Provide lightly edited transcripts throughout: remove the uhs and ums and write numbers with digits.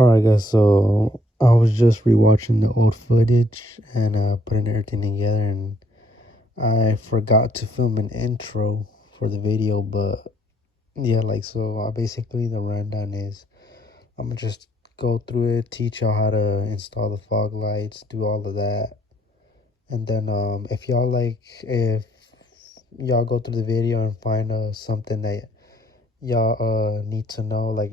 Alright guys, so I was just rewatching the old footage and putting everything together, and I forgot to film an intro for the video. But yeah, like, so basically the rundown is I'm gonna just go through it, teach y'all how to install the fog lights, do all of that. And then if y'all go through the video and find something that y'all need to know, like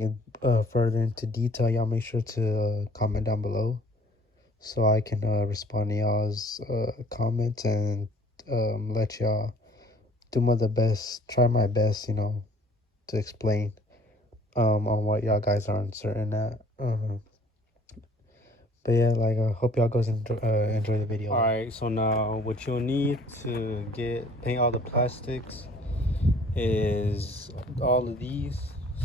further into detail, y'all make sure to comment down below so I can respond to y'all's comments and let y'all try my best, to explain on what y'all guys are uncertain at. But yeah, like, hope y'all guys enjoy the video. All right, so now what you'll need to paint all the plastics is all of these.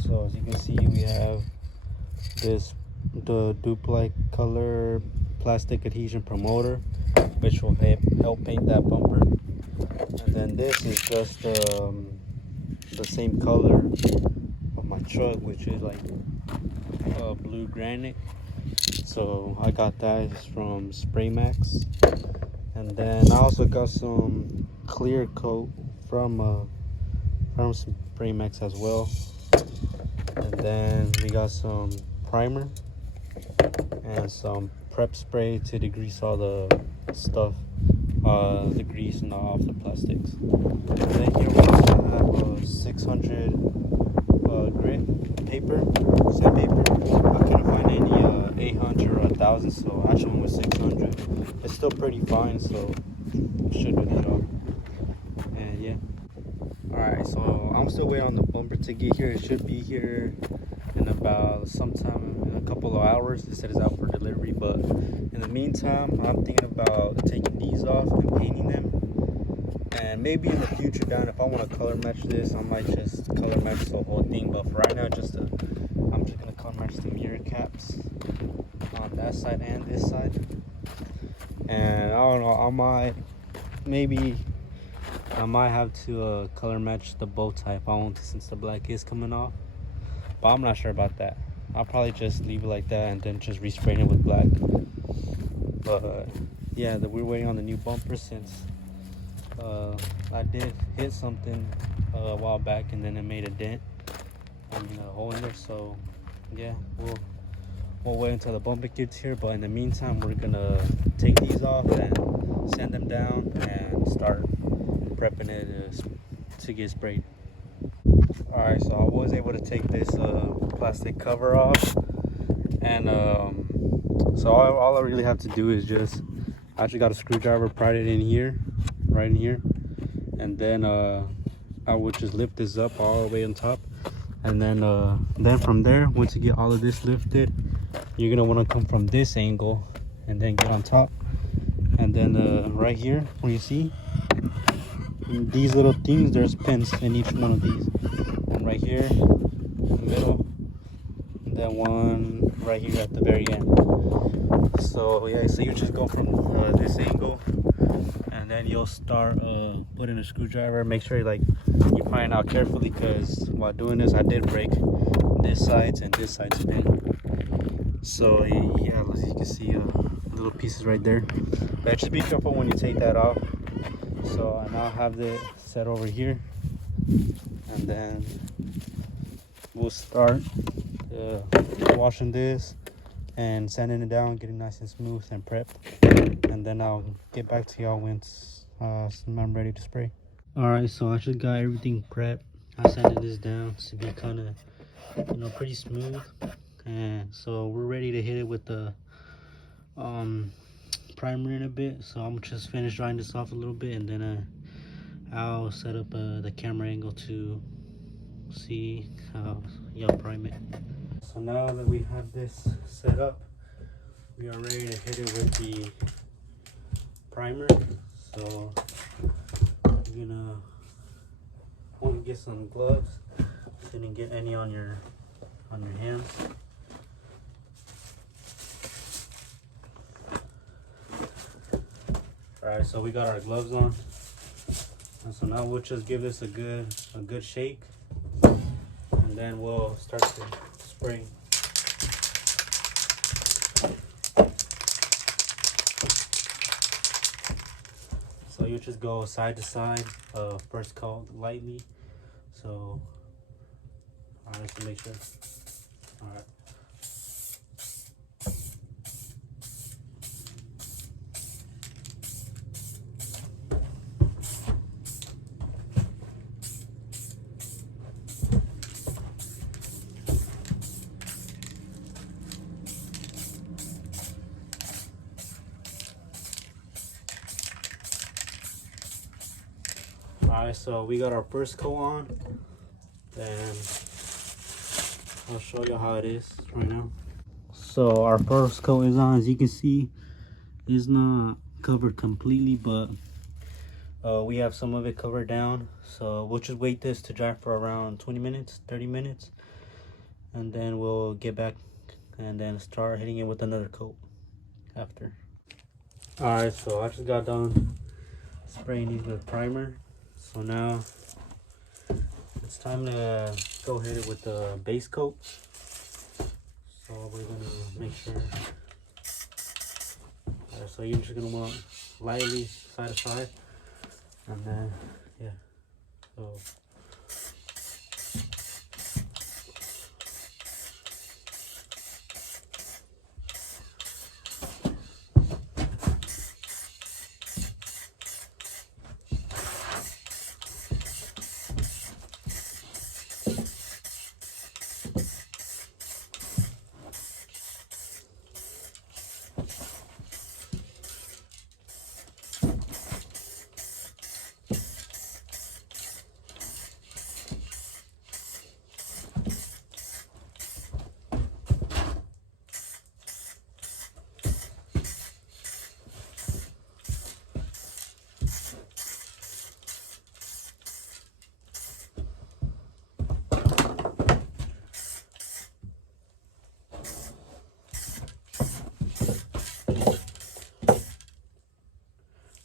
So as you can see, we have the duplex color plastic adhesion promoter, which will help paint that bumper. And then this is just the same color of my truck, which is like blue granite. So I got that from Spray Max. And then I also got some clear coat from Spray Max as well. And then we got some primer and some prep spray to degrease all the stuff, the grease and off the plastics. And then here we also have 600 grit paper, sandpaper. I couldn't find any 800 or 1000, so I actually went with 600. It's still pretty fine, so should do that all. And yeah. Alright, so I'm still waiting on the bumper to get here. It should be here in about sometime in a couple of hours. They said it's out for delivery, but in the meantime, I'm thinking about taking these off and painting them. And maybe in the future down, if I want to color match this, I might just color match the whole thing. But for right now, I'm just gonna color match the mirror caps on that side and this side. And I don't know, I might have to color match the bow tie if I want to, since the black is coming off. But I'm not sure about that. I'll probably just leave it like that and then just respray it with black. But yeah, we're waiting on the new bumper, since I did hit something a while back and then it made a dent, a hole in there. So yeah, we'll wait until the bumper gets here. But in the meantime, we're gonna take these off and sand them down and start prepping it to get sprayed. Alright, so I was able to take this plastic cover off, and so all I really have to do is I actually got a screwdriver, pried it in here, right in here, and then I would just lift this up all the way on top, and then from there, once you get all of this lifted, you're gonna want to come from this angle and then get on top. And then right here, where you see these little things, there's pins in each one of these. One right here in the middle, and then one right here at the very end. So yeah, so you just go from this angle, and then you'll start putting a screwdriver. Make sure you find out carefully, because while doing this, I did break this side's and this side's pin. So yeah, as you can see, little pieces right there. But just be careful when you take that off. So I now have it set over here, and then we'll start washing this and sanding it down, getting nice and smooth and prepped. And then I'll get back to y'all once I'm ready to spray. Alright, so I just got everything prepped. I sanded this down to be kind of pretty smooth, and so we're ready to hit it with the primer in a bit. So I'm just finish drying this off a little bit, and then I'll set up the camera angle to see how y'all prime it. So now that we have this set up, we are ready to hit it with the primer. So you're gonna want to get some gloves so you didn't get any on your hands. Alright, so we got our gloves on, and so now we'll just give this a good shake, and then we'll start to spray. you just go side to side, first coat lightly. So, alright, so make sure. Alright. Alright, so we got our first coat on, and I'll show you how it is right now. So our first coat is on. As you can see, it's not covered completely, but we have some of it covered down. So we'll just wait this to dry for around 20 minutes, 30 minutes, and then we'll get back and then start hitting it with another coat after. Alright, so I just got done spraying these with primer. So now it's time to go hit it with the base coat. So we're gonna make sure. Alright, so you're just gonna want lightly side to side, and then yeah. So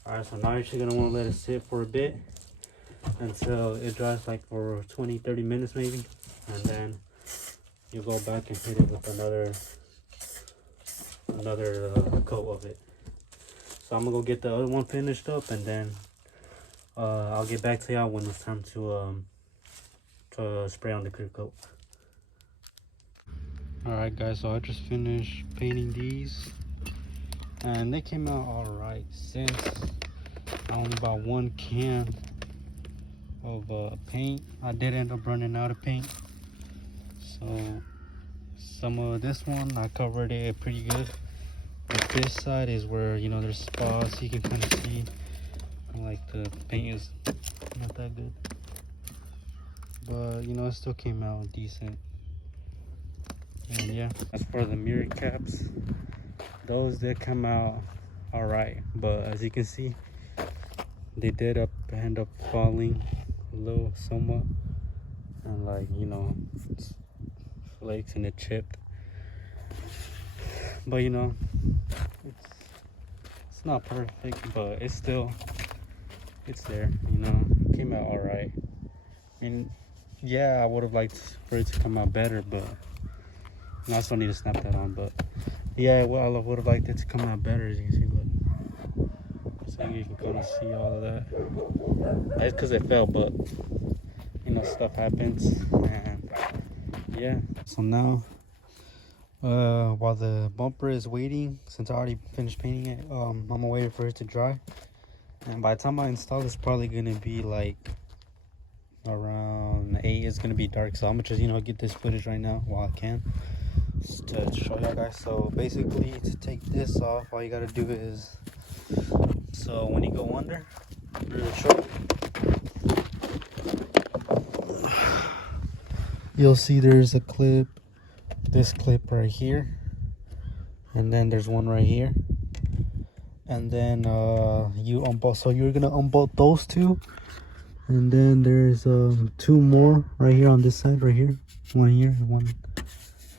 alright, so now you're just gonna want to let it sit for a bit until it dries, like for 20-30 minutes maybe, and then you go back and hit it with another coat of it. So I'm gonna go get the other one finished up, and then I'll get back to y'all when it's time to spray on the clear coat. Alright guys, so I just finished painting these, and they came out alright. Since I only bought one can of paint, I did end up running out of paint. So some of this one I covered it pretty good, but this side is where, you know, there's spots you can kind of see, like the paint is not that good, but you know, it still came out decent. And yeah, as for the mirror caps, those did come out alright, but as you can see, they did end up falling a little somewhat, and like, you know, flakes and it chipped. But you know, it's not perfect, but it's there, you know. It came out alright. I mean, yeah, I would have liked for it to come out better, but I still need to snap that on. But yeah, well, I would have liked it to come out better. As you can see, look, so you can kind of see all of that. That's because it fell, but you know, stuff happens. And yeah, so now while the bumper is waiting, since I already finished painting it, I'm gonna wait for it to dry, and by the time I install, it's probably gonna be like around 8. It's gonna be dark, so I'm gonna just, you know, get this footage right now while I can, just to show you guys. So basically, to take this off, all you gotta do is, so when you go under, really short, you'll see there's a clip, this clip right here, and then there's one right here, and then you unbolt. So you're gonna unbolt those two, and then there's 2 more right here on this side, right here, one here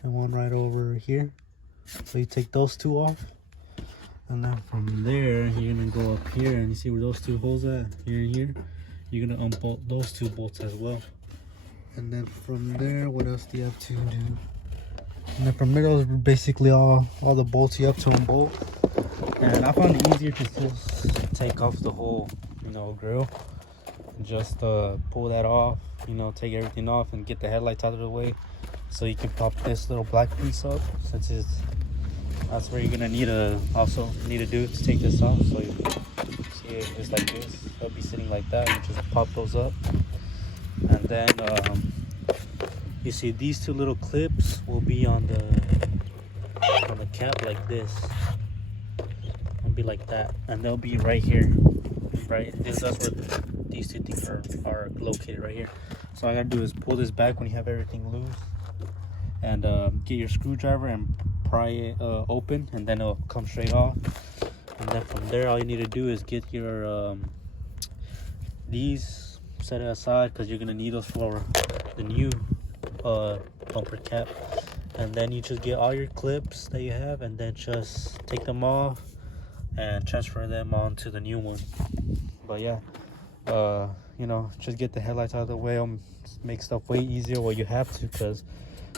and one right over here. So you take those 2 off, and then from there you're gonna go up here, and you see where those 2 holes at, here and here. You're gonna unbolt those 2 bolts as well. And then from there, what else do you have to do? And then from there, those are basically all the bolts you have to unbolt. And I found it easier to just take off the whole, grill. And just pull that off, take everything off and get the headlights out of the way, so you can pop this little black piece up, since that's where you're gonna need to do to take this off. So you see it just like this, it'll be sitting like that. You just pop those up, and then you see these two little clips will be on the cap like this. It'll be like that, and they'll be right here, right. That's where these two things are located, right here. So all I gotta do is pull this back when you have everything loose, and get your screwdriver and pry it open, and then it'll come straight off. And then from there, all you need to do is get your these, set it aside, because you're gonna need those for the new bumper cap. And then you just get all your clips that you have, and then just take them off and transfer them onto the new one. But yeah, just get the headlights out of the way. Make stuff way easier while you have to, because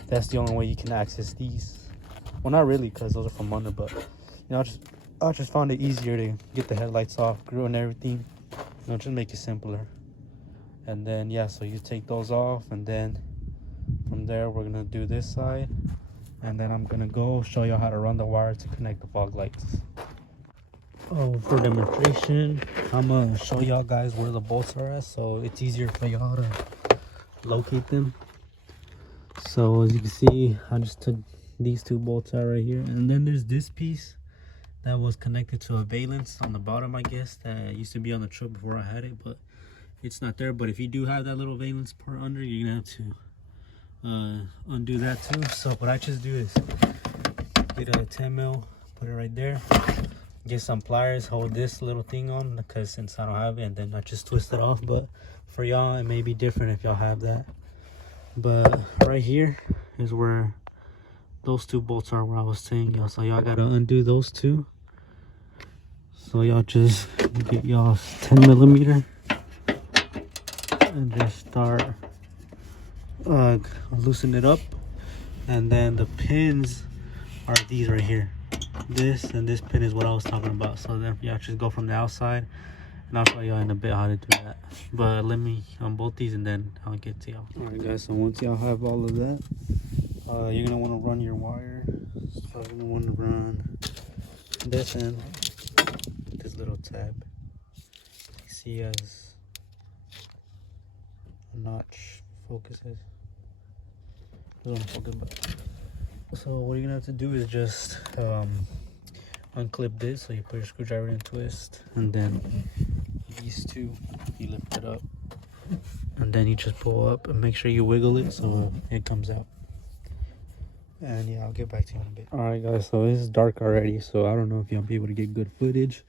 that's the only way you can access these. Well, not really, because those are from under, but I just found it easier to get the headlights off, grill and everything. Just make it simpler. And then yeah, so you take those off, and then from there we're gonna do this side, and then I'm gonna go show you how to run the wire to connect the fog lights. For demonstration, I'm gonna show y'all guys where the bolts are at, so it's easier for y'all to locate them. So as you can see, I just took these two bolts out right here, and then there's this piece that was connected to a valence on the bottom, I guess, that used to be on the truck before I had it, but it's not there. But if you do have that little valence part under, you're gonna have to undo that too. So what I just do is get a 10 mil, put it right there, get some pliers, hold this little thing on, because since I don't have it, and then I just twist it off. But for y'all, it may be different if y'all have that. But right here is where those two bolts are, where I was saying y'all. So y'all gotta undo those two. So y'all just get y'all 10 millimeter and just start loosen it up. And then the pins are these right here. This and this pin is what I was talking about. So then y'all just go from the outside, and I'll show y'all in a bit how to do that. But let me unbolt these, and then I'll get to y'all. Alright guys, so once y'all have all of that, you're gonna want to run your wire. So you're gonna want to run this end, this little tab. You see as a notch focuses. Doesn't focus, but so what you're gonna have to do is just unclip this. So you put your screwdriver in, twist, and then these two you lift it up, and then you just pull up and make sure you wiggle it so it comes out. And yeah, I'll get back to you in a bit. Alright guys, so it's dark already, so I don't know if y'all be able to get good footage,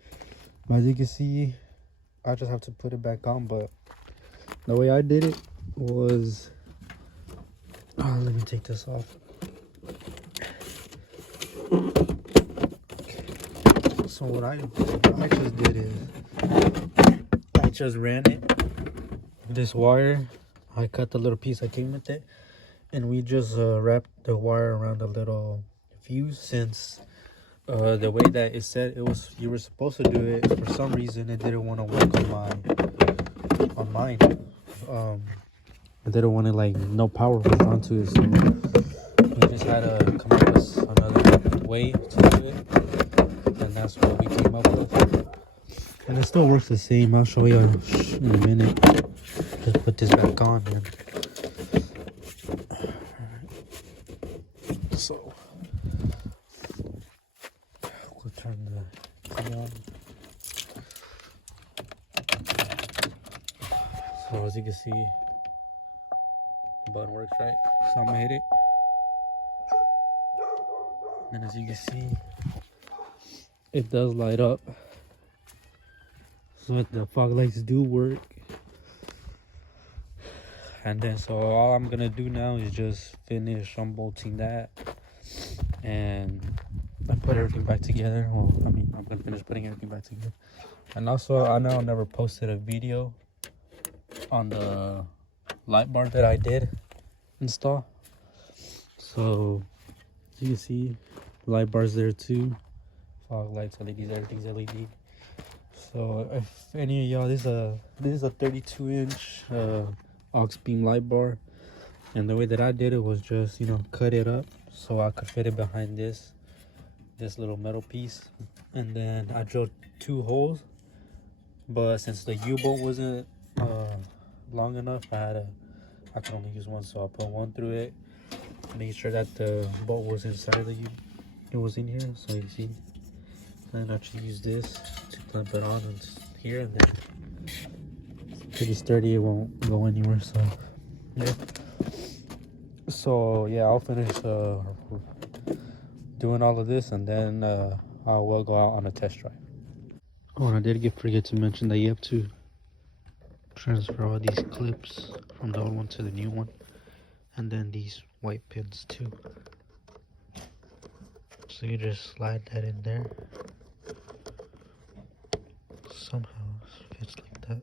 but as you can see, I just have to put it back on. But the way I did it was, let me take this off. So what I just did is I just ran it, this wire, I cut the little piece that came with it, and we just wrapped the wire around a little fuse. Since the way that it said you were supposed to do it, for some reason it didn't want to work on mine. It didn't want to, like, no power was onto it, so we just had to come up with another way to do it, and that's what we came up with. And it still works the same. I'll show you in a minute. Just put this back on here. So we'll turn the key on. So as you can see, the button works, right? So I'm gonna hit it, and as you can see, it does light up. So the fog lights do work. And then so all I'm gonna do now is just finish unbolting that, and I put everything back together. Well, I mean, I'm gonna finish putting everything back together. And also, I know I never posted a video on the light bar that I did install. So you can see the light bars there too. Fog lights, LEDs, everything's LED. So if any of y'all, this is a 32-inch aux beam light bar, and the way that I did it was just, you know, cut it up so I could fit it behind this little metal piece, and then I drilled 2 holes. But since the U-bolt wasn't long enough, I could only use one, so I put one through it, making sure that the bolt was inside the it was in here, so you see. Then I just use this to clamp it on and here, and then it's pretty sturdy, it won't go anywhere. So yeah. So yeah, I'll finish doing all of this, and then I will go out on a test drive. Oh, and I did forget to mention that you have to transfer all these clips from the old one to the new one, and then these white pins too. So you just slide that in there. Somehow it fits like that.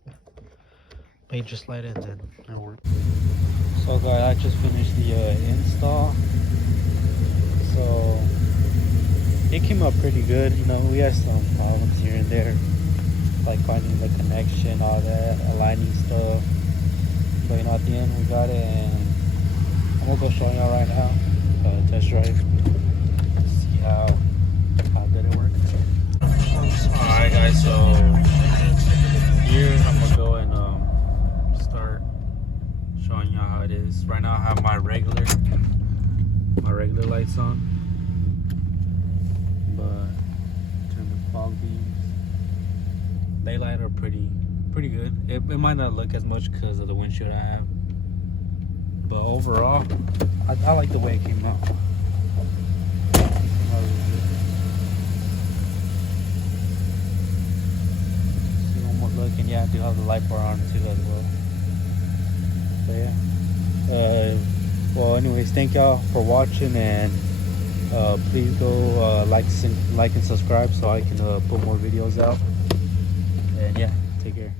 But you just slide it and then it'll work. So guys, I just finished the install. So it came out pretty good. You know, we had some problems here and there, like finding the connection, all that, aligning stuff. But you know, at the end we got it, and I'm gonna go show y'all right now, test drive, see how good it works. Alright guys, so here I'm gonna go and start showing y'all how it is. Right now I have my regular lights on, but turn the fog beams. Daylight are pretty good. It might not look as much because of the windshield I have, but overall I like the way it came out. See one more look, and yeah, I do have the light bar on too as well. So yeah. Well, anyways, thank y'all for watching, and please go like and subscribe so I can put more videos out. And yeah, take care.